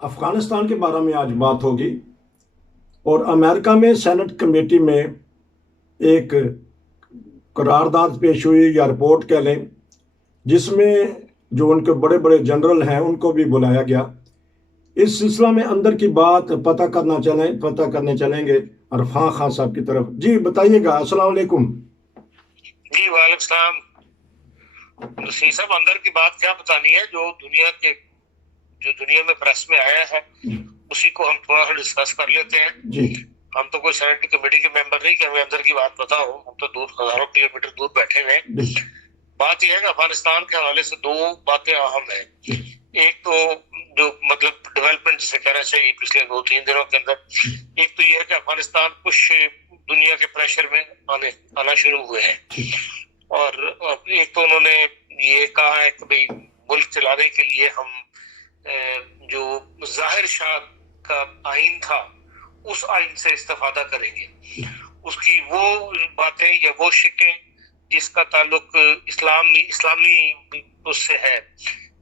अफ़गानिस्तान के बारे में आज बात होगी। और अमेरिका में सेनेट कमेटी में एक करारदाद पेश हुई या रिपोर्ट कह लें, जिसमें जो उनके बड़े बड़े जनरल हैं उनको भी बुलाया गया। इस सिलसिला में अंदर की बात पता करने चलेंगे अरफान खान साहब की तरफ। जी बताइएगा। अस्सलाम वालेकुम। जी वालेकुम सलाम। रशीद साहब, अंदर की बात क्या बतानी है, जो दुनिया में प्रेस में आया है उसी को हम थोड़ा सा डिस्कस कर लेते हैं। जी हम तो कोई सेनेट कमेटी के मेंबर नहीं कि हमें अंदर की बात पता हो, हम तो दूर हजारों किलोमीटर दूर बैठे हुए हैं। बात यह है कि अफगानिस्तान के हवाले से दो बातें अहम है। एक तो जो मतलब डेवलपमेंट जिसे कहना चाहिए पिछले 2-3 दिनों के अंदर, एक तो यह है कि अफगानिस्तान कुछ दुनिया के प्रेशर में आना शुरू हुए हैं। और एक तो उन्होंने ये कहा है कि भाई मुल्क चलाने के लिए हम जो जाहिर शाह का आइन था उस आइन से इस्तेफादा करेंगे। उसकी वो बातें या वो शिकें जिसका ताल्लुक इस्लामी उससे है,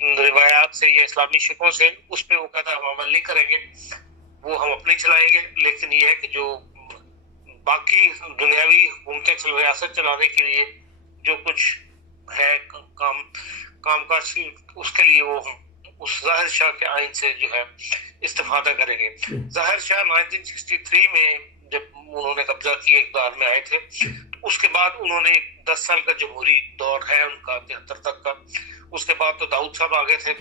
रिवायात से या इस्लामी शिकों से, उस पर वो कहता हम अमल नहीं करेंगे, वो हम अपने चलाएंगे। लेकिन ये है कि जो बाकी दुनियावी हुकूमतें रियासत चलाने के लिए जो कुछ है कामकाज, उसके लिए वो उस जाहिर शाह के आइन से जो है इस्तेफादा करेंगे। जाहिर शाह 1963 में जब उन्होंने कब्जा किए इक़्तिदार में आए थे, उसके बाद उन्होंने 10 साल का जमहूरी दौर है उनका 73 तक का। उसके बाद तो दाऊद साहब आ गए थे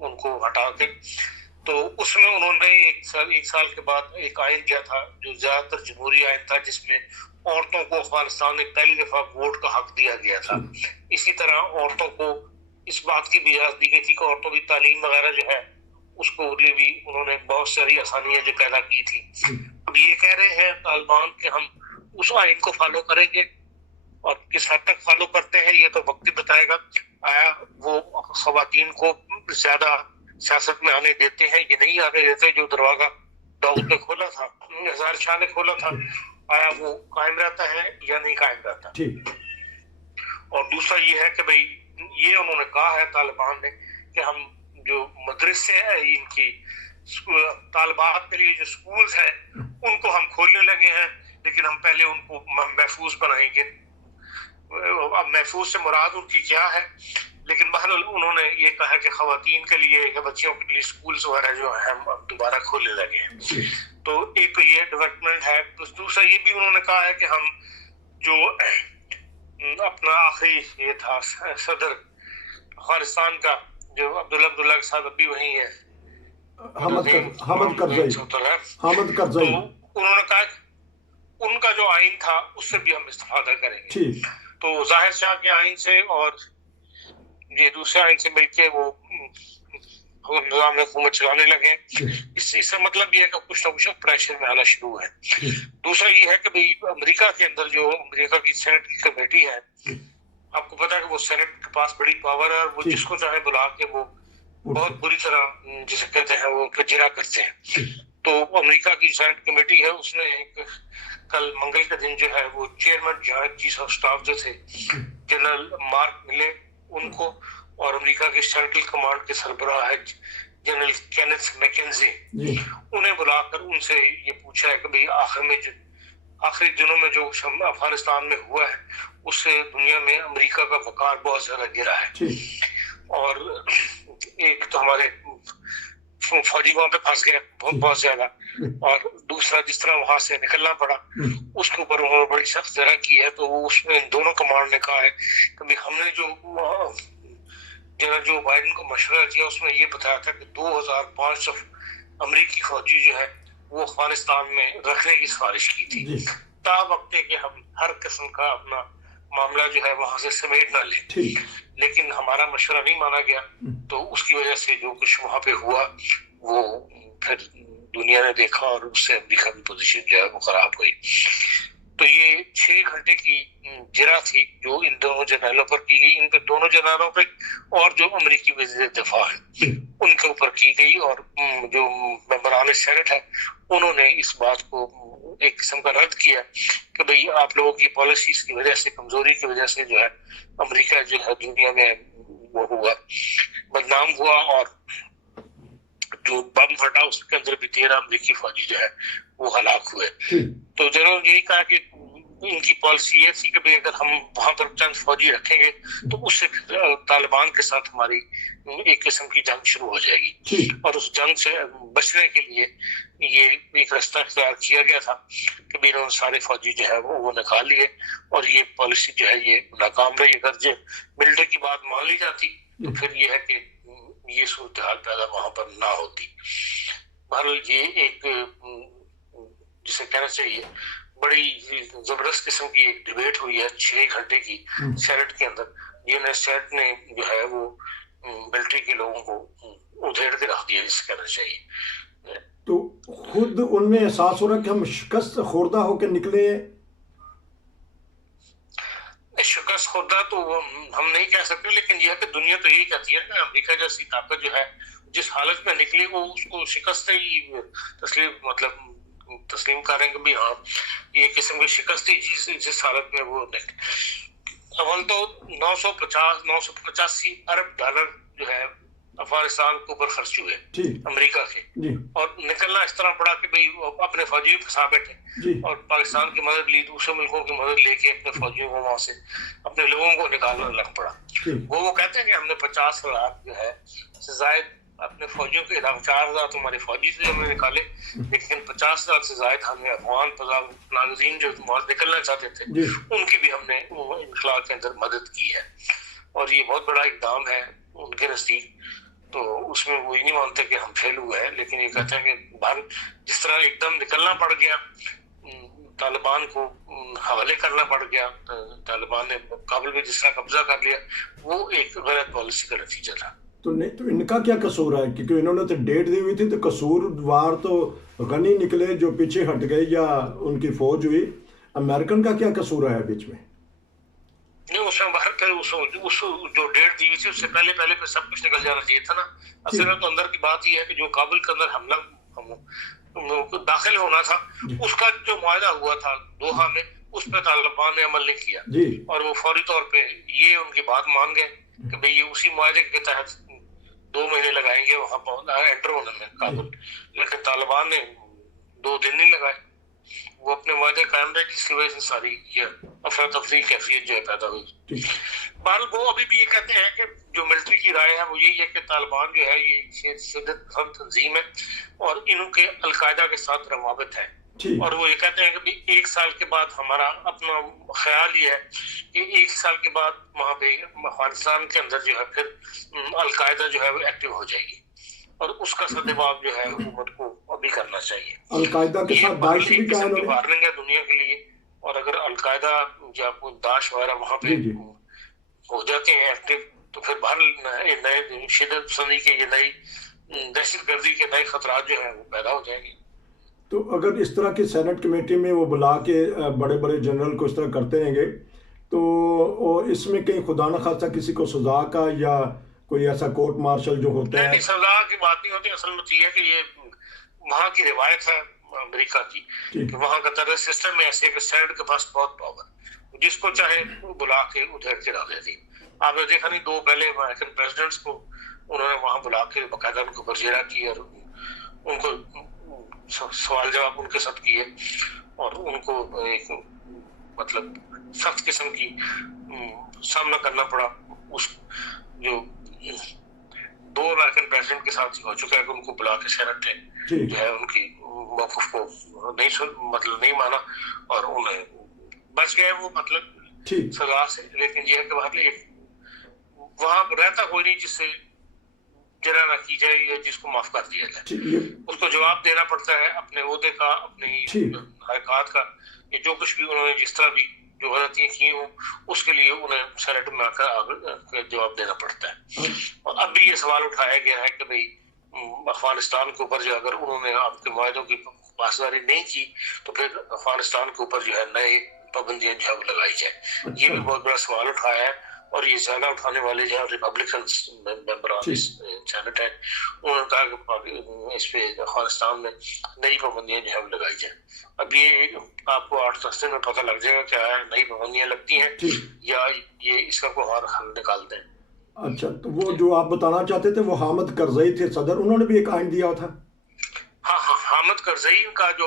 उनको हटा के, तो उसमें उन्होंने एक साल के बाद एक आइन दिया था जो ज्यादातर जमहूरी आइन था, जिसमें औरतों को अफगानिस्तान में पहली दफा वोट का हक दिया गया था। इसी तरह औरतों को इस बात की भी इजाजत दी गई थी कि औरतों की तालीम वगैरह जो है उसको लिए भी उन्होंने बहुत सारी आसानियां जो पैदा की थी। अब ये कह रहे हैं तालिबान कि हम उस आइन को फॉलो करेंगे, और किस हद तक फॉलो करते हैं ये तो वक्त ही बताएगा। आया वो खवातीन को ज्यादा सियासत में आने देते हैं ये नहीं आने देते, जो दरवाजा दाऊद ने खोला था, ज़ाहिर शाह ने खोला था, आया वो कायम रहता है या नहीं कायम रहता। और दूसरा ये है कि भाई ये उन्होंने कहा है तालिबान ने कि हम जो मदरसे है इनकी तालिबात के लिए जो स्कूल्स है उनको हम खोलने लगे हैं, लेकिन हम पहले उनको महफूज बनाएंगे। अब महफूज से मुराद उनकी क्या है, लेकिन बहरहाल उन्होंने ये कहा कि खवातीन के लिए या बच्चियों के लिए स्कूल्स वगैरह जो है हम अब दोबारा खोलने लगे हैं। तो एक तो ये डेवलपमेंट है। दूसरा ये भी उन्होंने कहा है कि हम जो अपना आखिरी ये था सदर अफगानिस्तान का जो अब्दुल्ला के साथ अभी वही है, हामिद करज़ई, तो उन्होंने कहा उनका जो आइन था उससे भी हम इस्तेफादा करेंगे। तो जाहिर शाह के आइन से और ये दूसरे आइन से मिलके वो निज़ाम हुकूमत चलाने लगे। इससे मतलब ये है कि कुछ ना कुछ प्रेशर में आना शुरू है। दूसरा ये है कि भाई अमेरिका के अंदर जो अमेरिका की सेनेट की कमेटी है, आपको पता है कि वो सेनेट के पास बड़ी पावर है, वो जिसको चाहे बुला के वो बहुत बुरी तरह जिसे कहते हैं वो जिरा करते हैं। तो अमेरिका की सेनेट कमेटी है, उसने कल मंगल के दिन जो है वो chairman joint chief of staff जो थे जनरल मार्क मिले उनको, और अमेरिका के सेंट्रल कमांड के सरबराह है जनरल केनेथ मैकेंजी, उन्हें बुलाकर उनसे ये पूछा है कि भाई आखिरी दिनों में जो अफगानिस्तान में हुआ है उससे दुनिया में अमेरिका का वकार बहुत ज्यादा गिरा है। और एक तो हमारे फौजी वहां पे फंस गए बहुत ज्यादा, और दूसरा जिस तरह वहां से निकलना पड़ा उसके ऊपर उन्होंने बड़ी सख्त जरा की है। तो उसमें दोनों कमांड ने कहा है कि हमने जो जनरल जो बाइडेन को मशवरा दिया उसमें ये बताया था कि 2500 अमेरिकी फौजी जो है वो अफगानिस्तान में रखने की सिफारिश की थी, तावक्ते कि हम हर किस्म का अपना मामला जो है वहां से समेट ना लें। लेकिन हमारा मशवरा नहीं माना गया, तो उसकी वजह से जो कुछ वहां पे हुआ वो फिर दुनिया ने देखा और उससे अमेरिका की पोजीशन जो है वो खराब हुई। तो ये 6 घंटे की जिरा थी जो इन दोनों जनरलों पर की गई। इन पे दोनों जनरलों पे और जो अमेरिकी वज़ीर दिफा है उनके ऊपर की गई, और जो मेंबरान सेनेट है उन्होंने इस बात को एक किस्म का रद्द किया कि भाई आप लोगों की पॉलिसीज की वजह से, कमजोरी की वजह से जो है अमेरिका जो है दुनिया में वो हुआ, बदनाम हुआ। और جو بم پھٹا اس کے اندر بھی 13 امریکی فوجی جو ہے وہ ہلاک ہوئے. تو جنہوں نے یہی کہا کہ ان کی پالیسی یہ تھی کہ بھئی اگر ہم وہاں پر چند فوجی رکھیں گے تو اس سے طالبان کے ساتھ ہماری ایک قسم کی جنگ شروع ہو جائے گی, اور اس جنگ سے بچنے کے لیے یہ ایک راستہ اختیار کیا گیا تھا کہ بھی انہوں نے سارے فوجی جو ہے وہ نکال لیے, اور یہ پالیسی جو ہے یہ ناکام رہی. اگر جو ملٹری کی بات مان لی جاتی تو پھر یہ ہے کہ یہ صورتحال پیدا وہاں پر نہ ہوتی. بہرحال یہ ایک جسے کہنا چاہیے بڑی زبردست قسم کی ایک ڈیبیٹ ہوئی ہے 6 گھنٹے کی سینٹ کے اندر, جنہیں سینٹ نے جو ہے وہ ملٹری کے لوگوں کو ادھیڑ کے رکھ دیا جسے کہنا چاہیے. تو خود ان میں احساس ہو رہا ہے کہ ہم شکست خوردہ ہو کے نکلے. شکست خوردہ تو ہم نہیں کہہ سکتے, لیکن یہ ہے کہ دنیا تو یہی کہتی ہے کہ امریکہ جیسی طاقت جو ہے جس حالت میں نکلی وہ اس کو شکست ہی تسلیم کریں گے بھی ہاں یہ قسم کی شکست ہی جس حالت میں وہ نکلی. اول تو 985 ارب ڈالر جو ہے افغانستان کے اوپر خرچ ہوئے امریکہ کے, اور نکلنا اس طرح پڑا کہ بھئی اپنے فوجی پھنسا بیٹھے اور پاکستان کی مدد لی, دوسرے ملکوں کی مدد لے کے اپنے فوجیوں کو وہاں سے اپنے لوگوں کو نکالنا لگ پڑا. وہ کہتے ہیں کہ ہم نے 50,000 جو ہے سے زائد اپنے فوجیوں کے علاوہ 4,000 تو ہمارے فوجی سے ہم نے نکالے, لیکن 50,000 سے زائد ہمیں افغان ناظرین جو نکلنا چاہتے تھے ان کی بھی ہم نے انخلا کے اندر مدد کی ہے, اور یہ بہت بڑا اقدام ہے ان کے نزدیک. تو اس میں وہ یہ نہیں مانتے کہ ہم فیل ہوئے ہیں, لیکن یہ کہتے ہیں کہ باہر جس طرح ایک دم نکلنا پڑ گیا, طالبان کو حوالے کرنا پڑ گیا, طالبان نے کابل میں جس طرح قبضہ کر لیا, وہ ایک غلط پالیسی کا نتیجہ تھا. تو ان کا کیا قصور ہے, کیونکہ انہوں نے تو ڈیٹ دی ہوئی تھی, تو قصور وار تو غنی نکلے جو پیچھے ہٹ گئے یا ان کی فوج ہوئی. امریکن کا کیا قصور ہے بیچ میں؟ نہیں, اس میں باہر پھر اس جو ڈیٹ دی ہوئی تھی اس سے پہلے پھر سب کچھ نکل جانا چاہیے تھا نا. اصل میں تو اندر کی بات یہ ہے کہ جو کابل کے اندر حملہ داخل ہونا تھا اس کا جو معاہدہ ہوا تھا دوحہ میں, اس پہ طالبان نے عمل نہیں کیا, اور وہ فوری طور پہ یہ ان کی بات مان گئے کہ بھئی یہ اسی معاہدے کے تحت 2 مہینے لگائیں گے وہاں انٹر ہونے میں کابل, لیکن طالبان نے 2 دن نہیں لگائے. وہ اپنے معاہدے قائم رہے جس کی وجہ سے ساری یہ افراتفری کیفیت جو ہے پیدا ہوئی. بہرحال وہ ابھی بھی یہ کہتے ہیں کہ جو ملٹری کی رائے ہے وہ یہی ہے کہ طالبان جو ہے یہ شدت پسند تنظیم ہے اور ان کے القاعدہ کے ساتھ روابط ہے, اور وہ یہ کہتے ہیں کہ 1 سال کے بعد ہمارا اپنا خیال یہ ہے کہ 1 سال کے بعد وہاں پہ افغانستان کے اندر جو ہے پھر القاعدہ جو ہے وہ ایکٹیو ہو جائے گی, اور اس کا سدباب جو ہے حکومت کو ابھی کرنا چاہیے. القاعدہ کے ساتھ داعش بھی کا ہے وارننگ ہے دنیا کے لیے, اور اگر القاعدہ یا داعش وغیرہ وہاں پہ ہو جاتے ہیں ایکٹیو تو پھر باہر نئے شدت پسندی کے یہ نئی دہشت گردی کے نئے خطرات جو ہیں وہ پیدا ہو جائیں گے. تو اگر اس طرح کی سینٹ کمیٹی میں وہ بلا کے بڑے بڑے جنرل کو اس طرح کرتے رہیں گے تو اس میں کہیں خدا نہ خواستہ کسی کو سزا کا یا کوئی ایسا کورٹ مارشل جو ہوتا ہے؟ نہیں, سزا کی بات نہیں ہوتی. اصل میں یہ ہے کہ یہ وہاں کی روایت ہے امریکہ کی کہ وہاں کا طرز سسٹم میں ایسے کہ سینٹ کے پاس بہت پاور, جس کو چاہے بلا کے ادھیڑ کے ڈال دیتی. آپ نے دیکھا نہیں 2 پہلے امریکن پریزیڈنٹس کو انہوں نے وہاں بلا کے باقاعدہ ان کو برجیرہ کی اور ان کو سوال جواب ان کے ساتھ کیے, اور ان کو ایک سخت قسم کی سامنا کرنا پڑا. اس جو 2 امریکن پریزیڈنٹ کے ساتھ ہو چکا ہے کہ ان کو بلا کے سینٹ نے جو ہے ان کی موقف کو نہیں مانا اور انہیں بچ گئے وہ سزا سے. لیکن یہ ہے کہ وہاں رہتا کوئی نہیں جس سے جرا نہ کی جائے یا جس کو معاف کر دیا جائے. اس کو جواب دینا پڑتا ہے اپنے عہدے کا, اپنی حرکات کا, یہ جو کچھ بھی انہوں نے جس طرح بھی جو غلطیاں کی ہوں اس کے لیے انہیں سینٹ میں آ کر جواب دینا پڑتا ہے. اور اب بھی یہ سوال اٹھایا گیا ہے کہ بھئی افغانستان کے اوپر جو اگر انہوں نے آپ کے معاہدوں کی پاسداری نہیں کی تو پھر افغانستان کے اوپر جو ہے نئے پابندیاں جو ہے وہ لگائی جائے. یہ بھی بہت بڑا سوال اٹھایا ہے, اور یہ زیادہ اٹھانے والے جو ہے ریپبلکنس ممبران سینٹ ہیں, انہوں نے کہا کہ اس پہ افغانستان میں نئی پابندیاں جو ہے وہ لگائی جائیں. اب یہ آپ کو 8-10 دن میں پتہ لگ جائے گا کیا ہے نئی پابندیاں لگتی ہیں یا یہ اس کا کوئی اور حل نکال دیں. अच्छा, तो वो जो आप बताना चाहते थे वो हामिद करजई थे सदर, उन्होंने भी एक आइन दिया था। हाँ हाँ, हामिद करजई का जो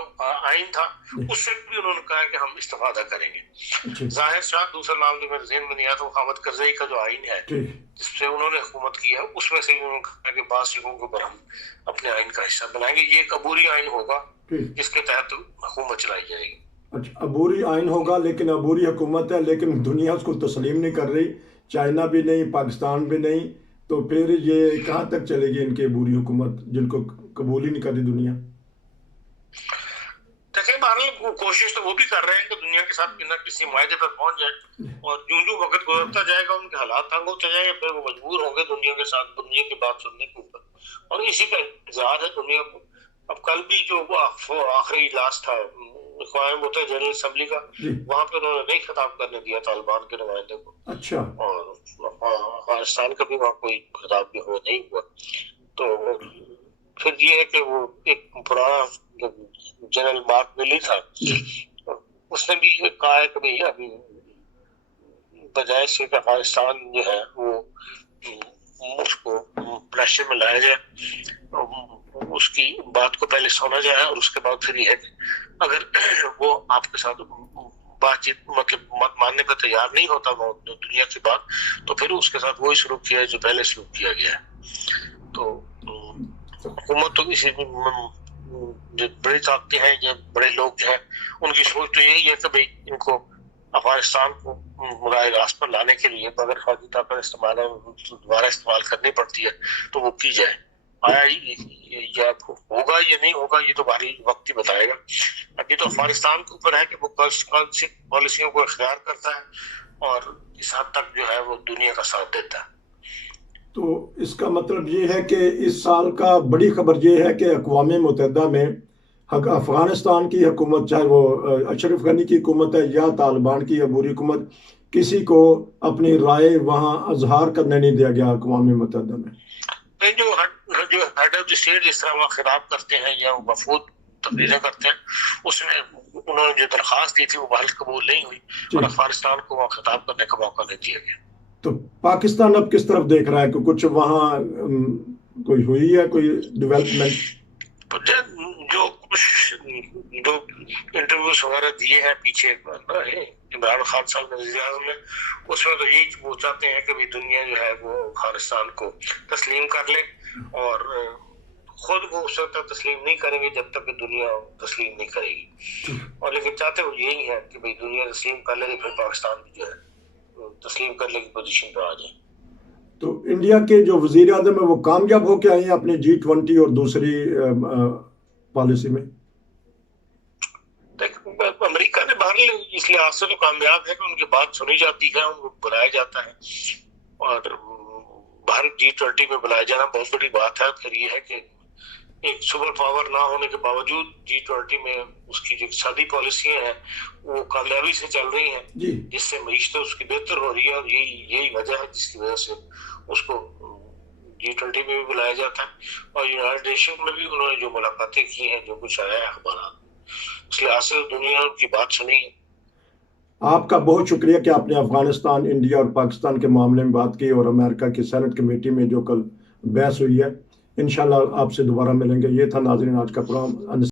आइन था उससे भी उन्होंने कहा कि हम इस्तेफादा करेंगे। अच्छा, जाहिर शाह दूसरा नाम जो मेरे ज़हन में नहीं आया, तो हामिद करजई का जो आइन है ठीक, जिससे उन्होंने हुकूमत की है, उसमें से भी उन्होंने कहा कि बास चीज़ों के ऊपर हम अपने आइन का हिस्सा बनाएंगे। ये एक अबूरी आइन होगा ठीक। जिसके तहत हुकूमत चलाई जाएगी। अच्छा, अबूरी आइन होगा, लेकिन अबूरी हुकूमत है, लेकिन दुनिया उसको तस्लीम नहीं कर रही, चाइना भी नहीं, पाकिस्तान भी नहीं, तो फिर ये कहाँ तक चलेगी इनकी अबूरी हुकूमत जिनको कबूल ही नहीं कर रही दुनिया। देखिए, बहरहाल कोशिश तो वो भी कर रहे हैं कि दुनिया के साथ बिना किसी मुआहदे पर पहुंच जाए, और जो जो वक्त गुजरता जाएगा उनके हालात तंग होते जाएंगे, फिर वो मजबूर होंगे दुनिया के साथ दुनिया की बात सुनने के ऊपर, और इसी का इंतजार है दुनिया को। अब कल भी जो वो आखिरी इजलास था अक़वाम मुत्तहिदा जनरल असम्बली का, जी, वहां पे उन्होंने नहीं खिताब करने दिया तालिबान के नुमाइंदे को, अच्छा, और अफगानिस्तान का भी वहाँ कोई खिताब भी हो नहीं हुआ। तो फिर ये है कि वो एक पुराना जनरल मार्क मिली था, उसने भी ये कहा है कि भाई अभी बजाय से कि अफगानिस्तान जो है वो उसको प्रेशर में लाया जाए, उसकी बात को पहले सुना जाए, और उसके बाद फिर ये है कि अगर वो आपके साथ बातचीत मतलब मानने पर तैयार नहीं होता वो दुनिया की बात, तो फिर उसके साथ वही सलूक किया है जो पहले सलूक किया गया है। तो हुकूमत तो इसी जो बड़ी ताकतें हैं, जो बड़े लोग जो हैं, उनकी सोच तो यही है कि भाई इनको अफगानिस्तान को राह रास्त पर लाने के लिए अगर फौजी ताकत इस्तेमाल दोबारा इस्तेमाल करनी पड़ती है तो वो की जाए। आया या होगा या नहीं होगा ये तो भारी वक्त ही बताएगा। अभी तो अफगानिस्तान के ऊपर है कि वो कौन सी पॉलिसियों को इख्तियार करता है और इस हद तक जो है वो दुनिया का साथ देता है। तो इसका मतलब ये है कि इस साल का बड़ी खबर ये है कि अक़वाम मुत्तहिदा में अफ़गानिस्तान की हुकूमत, चाहे वो अशरफ गनी की हुकूमत है या तालिबान की अबूरी हुकूमत, किसी को अपनी राय वहाँ इजहार करने नहीं दिया गया अक़वाम मुत्तहिदा में। जो हेड ऑफ द स्टेट जिस तरह वहाँ खिताब करते हैं या वो वफूद तकरीरें करते हैं, उसमें उन्होंने जो दरख्वास्त दी थी वो बहल कबूल नहीं हुई और अफगानिस्तान को वहाँ खिताब करने का मौका नहीं दिया गया। तो पाकिस्तान अब किस तरफ देख रहा है कि कुछ वहाँ कोई हुई है, कोई डेवलपमेंट? जो इंटरव्यूज वगैरह दिए हैं पीछे इमरान खान साहब वज़ीर-ए-आज़म ने, उसमें तो यही वो चाहते हैं कि भाई दुनिया जो है वो अफगानिस्तान को तस्लीम कर ले, और खुद वो उस वक्त तक तस्लीम नहीं करेंगे जब तक कि दुनिया तस्लीम नहीं करेगी, और लेकिन चाहते वो यही है कि भाई दुनिया तस्लीम कर ले, फिर पाकिस्तान भी जो है तस्लीम करने की पोजीशन पर आ जाए। तो इंडिया के जो वज़ीर आज़म है वो कामयाब होके आए हैं अपने G20 और दूसरी पॉलिसी में? अमेरिका ने बाहर इस लिहाज से तो कामयाब है कि उनकी बात सुनी जाती है, उनको बुलाया जाता है, और भारत G20 में बुलाया जाना बहुत बड़ी बात है। फिर ये है कि एक सुपर पावर ना होने के बावजूद G20 में उसकी जो इक़्तिसादी पॉलिसियां हैं वो कामयाबी से चल रही हैं, जिससे मईशत उसकी बेहतर हो रही है, और यही वजह है जिसकी वजह से उसको G20 में भी बुलाया जाता है, और यूनाइटेड नेशन में भी उन्होंने जो मुलाकातें की हैं, जो कुछ आया है अखबार, उस लिहाज से दुनिया की बात सुनी है। आपका बहुत शुक्रिया कि आपने अफगानिस्तान, इंडिया और पाकिस्तान के मामले में बात की, और अमेरिका की सेनेट कमेटी में जो कल बहस हुई है। इंशाल्लाह आपसे दोबारा मिलेंगे। ये था नाज़रीन आज का प्रोग्राम।